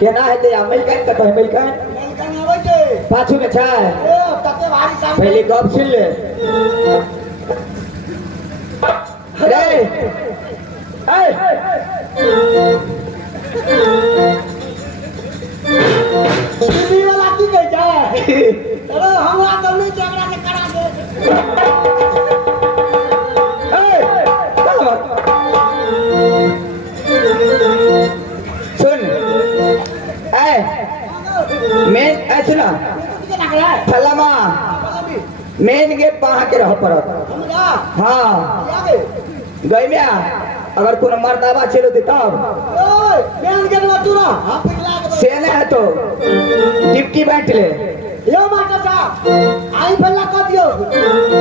केना हेते अमेरिकन कतो अमेरिकन आबै छै पाछू में छै ए तते भारी साउंड पहले गप सुन ले रे ए टीवी वाला की कहै छै अरे हमरा त नहीं झगड़ा के करा दे सुन ए मेन सुना फलामा मेन गेट पहा के रह पड़त हाँ गई में अगर कोनो मर्दाबा चलो तब मेन गेट में तू ना हां पिघला के से नहीं है तो डिप्टी बैठ ले यो मास्टर साहब आई फल्ला कर दियो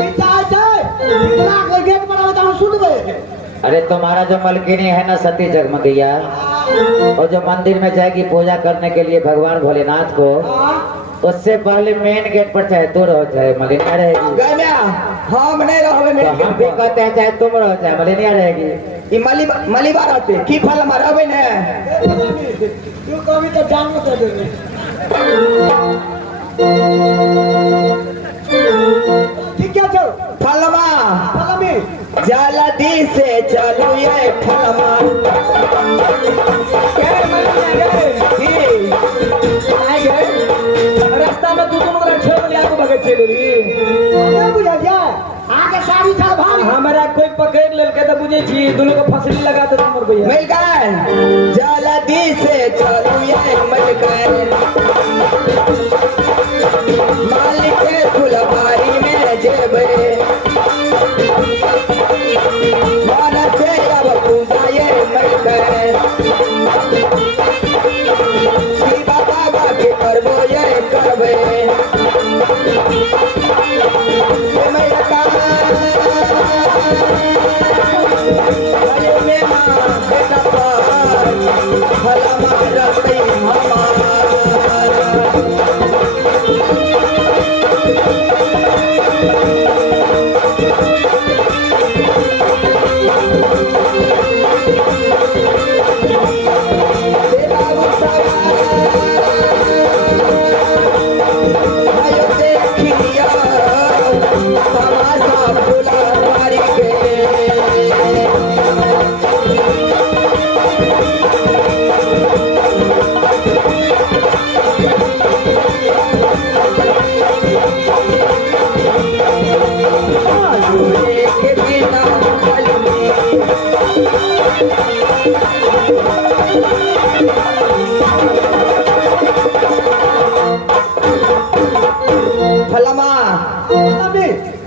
ई चाहे छै पिघला के गेट पर आवे त हम सुनबे अरे तुम्हारा जो मलकिनी है ना सती जगमगैया और जो मंदिर में जाएगी पूजा करने के लिए भगवान भोलेनाथ को उससे पहले मेन गेट पर चाहे तू रहो चाहे मलिनिया रहेगी गया हम नहीं रहोगे तो मेन हम गेट भी पर कहते हैं चाहे तुम रहो चाहे मलिनिया रहेगी ई मलीबा रहते की फल मारबे ने तू कभी तो जान मत दे ठीक है चल फलमा फलमी जल्दी से चलो ये फलमा रास्ता में तू दोनों छोड़ ले आके भगत चली नहीं बुझा जा आगे साड़ी था भारी हमारा कोई पकड़ लेल के तो बुझे छी दोनों को फसली लगा दे तुम भैया मिल गए जल्दी से चलो ये मिल गए मालिक के फुलबारी में जेबे माना से अब पूजा ये मिल गए श्री बाबा के करबो ये करबे समय का अरे मेरा बेटा भला मार रही हमारा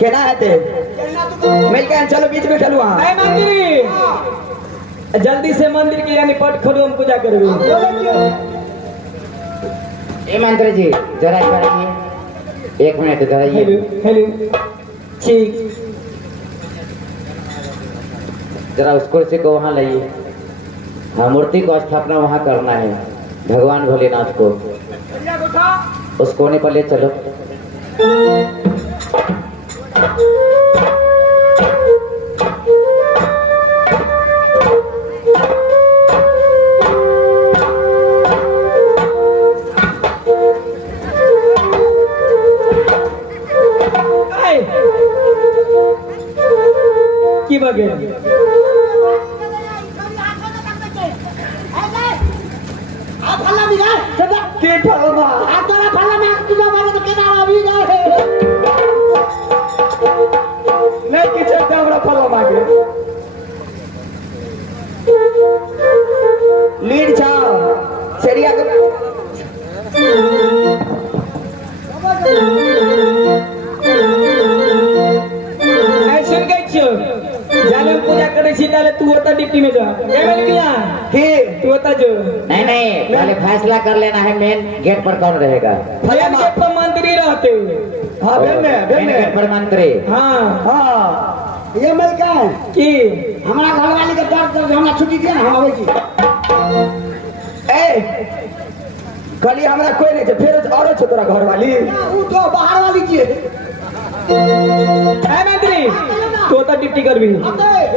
केना हेते मिल के चलो बीच में चलो वहां ए मंदिर जल्दी से मंदिर की यानी पट खोलो हम पूजा करबे ए मंत्री जी जरा इधर आइए 1 मिनट इधर आइए हेलो ठीक जरा उस कुर्सी को वहाँ लाइए हाँ मूर्ति को स्थापना वहाँ करना है भगवान भोलेनाथ को उस कोने पर ले चलो की बगे आ फल्ला भी गए सब के फलमा आ तोरा फल्ला में तुझा बारे तो केना अभी गए नहीं कि चलते हमरा फलमा के लीड छाओ सेरिया के सुन गई छियो जाने पूजा करे पैसे डाले तू होता डिप्टी में जा क्या मिलिया की तू होता जो नहीं नहीं, पहले फैसला कर लेना है मेन गेट पर कौन रहेगा। मेन गेट पर मंत्री रहते हाँ मेन गेट पर मंत्री। हाँ हाँ ये मिल का की हमारा घर वाली के दर्द हमरा छुट्टी दिया ना हम आवे छी ए कली हमरा कोई नहीं छै फेर औरो छै तोरा घर वाली ऊ तो बाहर वाली छियै है मंत्री तू होता डिप्टी कर भी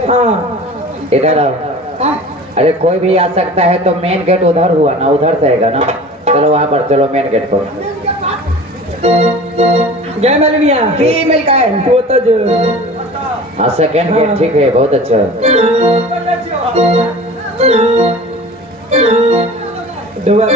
हाँ इधर आओ। अरे कोई भी आ सकता है तो मेन गेट उधर हुआ ना, उधर से आएगा ना। चलो वहाँ पर चलो मेन गेट पर। जय मलिनिया की मिल का तू होता जो हाँ सेकेंड गेट ठीक है, बहुत अच्छा। दुआ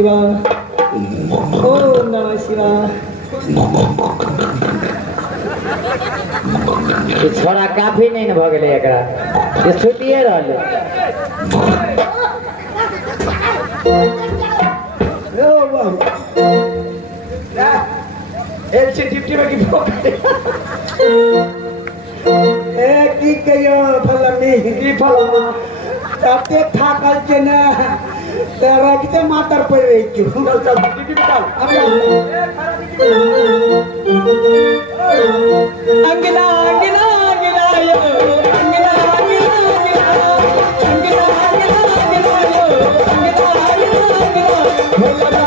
शिवाय ओम नमः शिवाय। ई छोड़ा काफी नहीं न भ गेलै एकरा, ये सुतिए रहलै। ओ बाबू एल छी डिप्टी में की फोकटे ए की कहियो फलमी की फलमा तते थाकल छै ने ते रखते मातर पड़ रही क्यों चल चल डिप्टी निकाल। अंगना अंगना अंगना यो अंगना अंगना अंगना अंगना अंगना अंगना यो अंगना अंगना अंगना भोला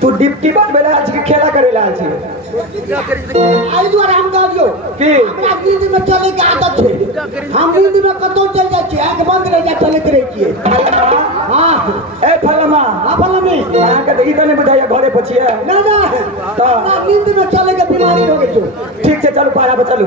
तू डिप्टी बात बेला आज के खेला करेला आज आई द्वारा हम कह दियो की हमरा नींद में चले के आदत छै। हम नींद में कतौ चल जाय छी, आंख बंद रह जा चलते रह छियै। हां ए फलमा हां फलमी यहाँ के ई तो नहीं बुझाइए घरे पछिए ना ना तो हमरा नींद में चले के बीमारी हो गई छै। ठीक से चलो पारा पे चलो।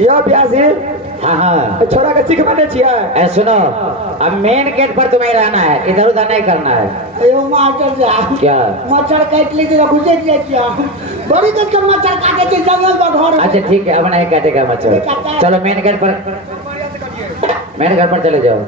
यो प्यासी हाँ हाँ छोरा के सीख बने छिए। ए सुनो, अब मेन गेट पर तुम्हें रहना है, इधर उधर नहीं करना है। एयो मास्टर जा क्या मच्छर काट ली तो बुझे दिया क्या बड़ी दिन के मच्छर काटे के जंगल में घर अच्छा ठीक है, अब नहीं काटेगा मच्छर। चलो मेन गेट पर, मेन गेट पर चले जाओ।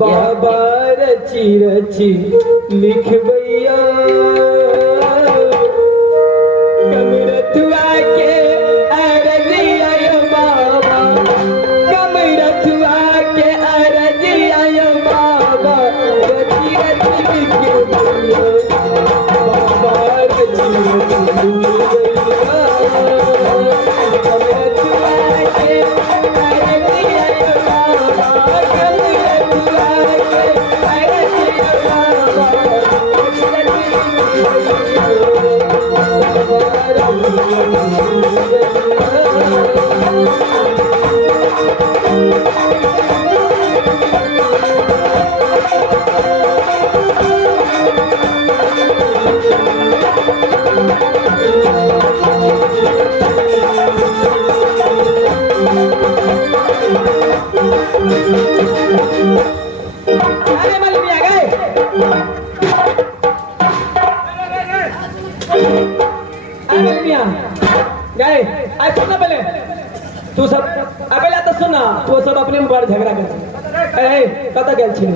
बाबा रची रची लिखबैया कमरतुआ के अरजिया यो बाबा, कमरतुआ के अरजिया यो बाबा, रची रची लिखबैया गए आज सुन ना पहले तू सब अबेला तो सुना तू सब अपने में बड़ झगड़ा कर ए कत गेल छी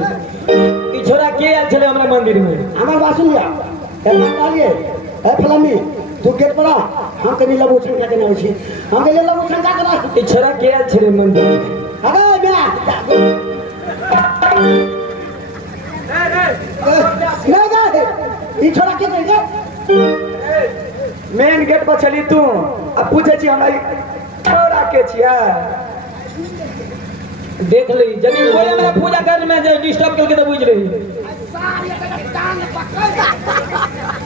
ई छोरा के आल छले हमरा मंदिर में हमार बात सुन लिया कहना डालिए ए फलामी तू गेट पर आ हम कनी लबू छंका के ना छी हम के लबू छंका के ना ई छोरा के आल छले मंदिर में अरे मैं नहीं गए ई छोरा के गए मेन गेट पर चली तू अब पूछे छी हमारी छोरा के छिया देख ली जब कोई हमरा पूजा कर में जे डिस्टर्ब करके तो बुझ रही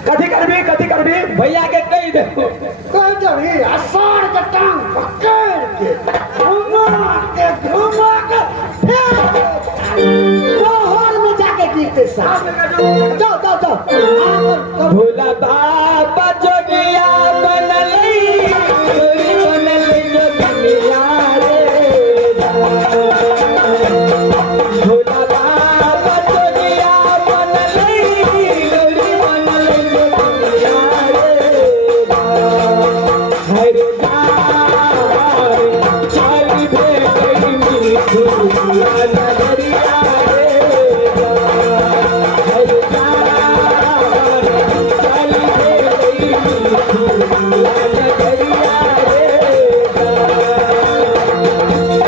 कथी करबी भैया के कह दे कोई जरी असार के टांग पकड़ के घुमा के मोहर में जाके गिरते साहब जाओ भोला बाबा जोगिया बनली जोगिया रे भोला बाबा जोगिया बनली जोगिया रे हरे चाली भेड़ी मीठू नगरिया रे हरे चाली भेड़ी मीठू नगरिया रे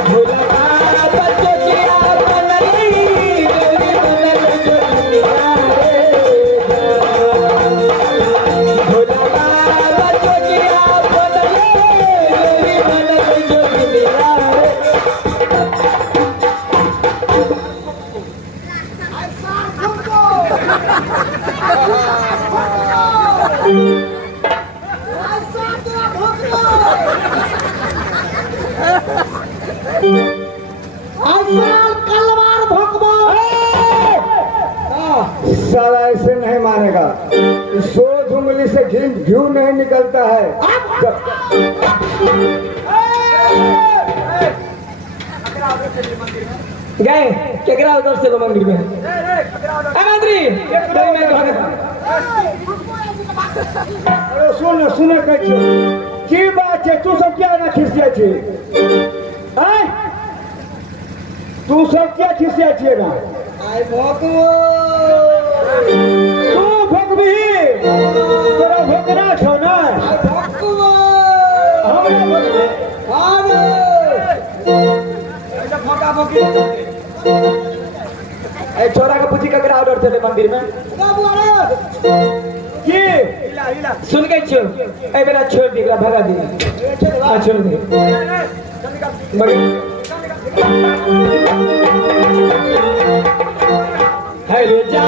भोला बाबा जोगिया बनली जोगिया रे भोला बाबा जोगिया बनली जोगिया रे कलवार भोंकबो साला ऐसे नहीं मानेगा सोच उंगली से घी नहीं निकलता है गए केकरा उधर से लो मंदिर में ए मंत्री कहीं मैं घर अरे सुन कह की बात है तू सब क्या ना खिसिया छे हैं तू सब क्या खिसिया छे ना आई भोंकबो तू भगवी तोरा भगना छो ना आई भोंकबो हमरा भगवे ए छोरा का पूछी केकरा ऑर्डर से मंदिर में की सुन के छो ए बेरा छोड़ दिगला भगा दी हां छोड़ दे हेलो जा